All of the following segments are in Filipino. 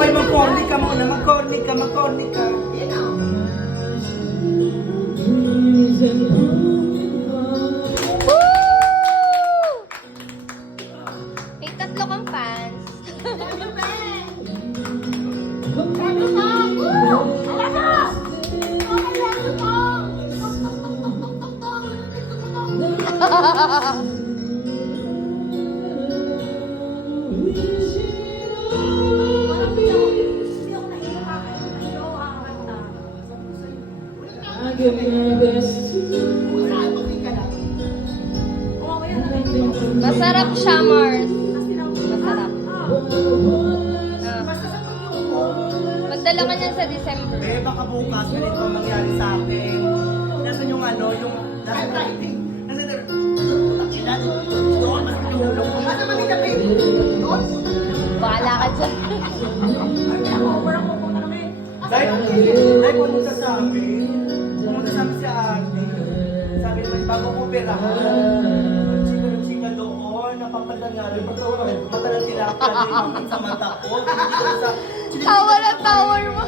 Hoy, mag-corny ka muna. Mag-corny ka. May tatlo kang fans. Masarap siya, Mars. Masarap. Magdala ka niyan sa December. Eh, baka bukas, ganito ang mangyari sa akin. Nasaan yung ano, yung... Nasaan doon, mas pinulong ko. Nasaan man yung gabi? Doon? Bahala ka dyan. Dahil pumunta sa amin si ate. Sabi naman, bago ko perahan. Chika doon, napapalangalan. Mata ng tilapia, limakan sa mata ko. Tawa na tower mo.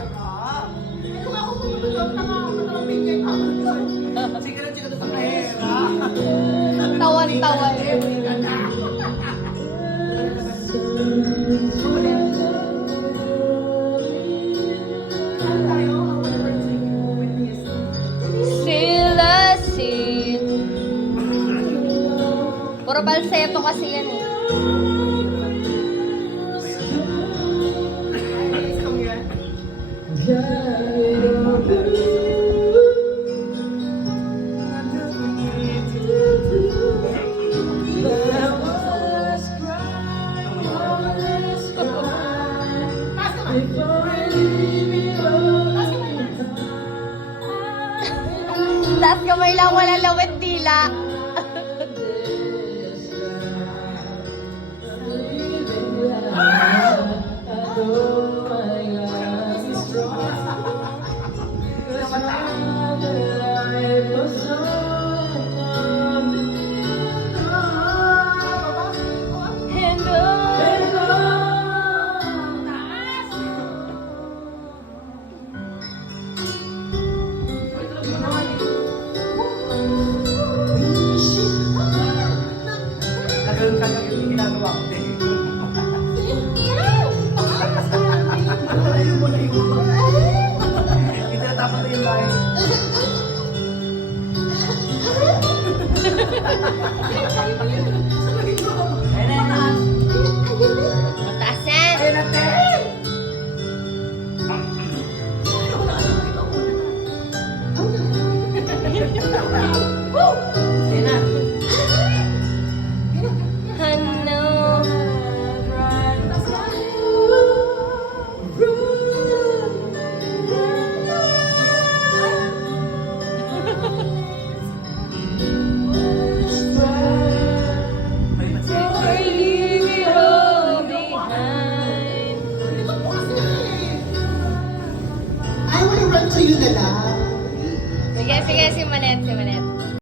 Kung ako pumunta doon, mata ng pinggan. Chika doon sa pera. Tawan-tawan. Puro balseto kasi yan eh. Taas kamay lang, wala lawit dila. Naganoon ka lang yung ginagawa ko din. Ayaw mo na yun. Hindi na dapat na yung live. Mataas yan. Ayun natin! Ano? Or leave it all behind. I wanna run to you na lang. Sige, si Manet.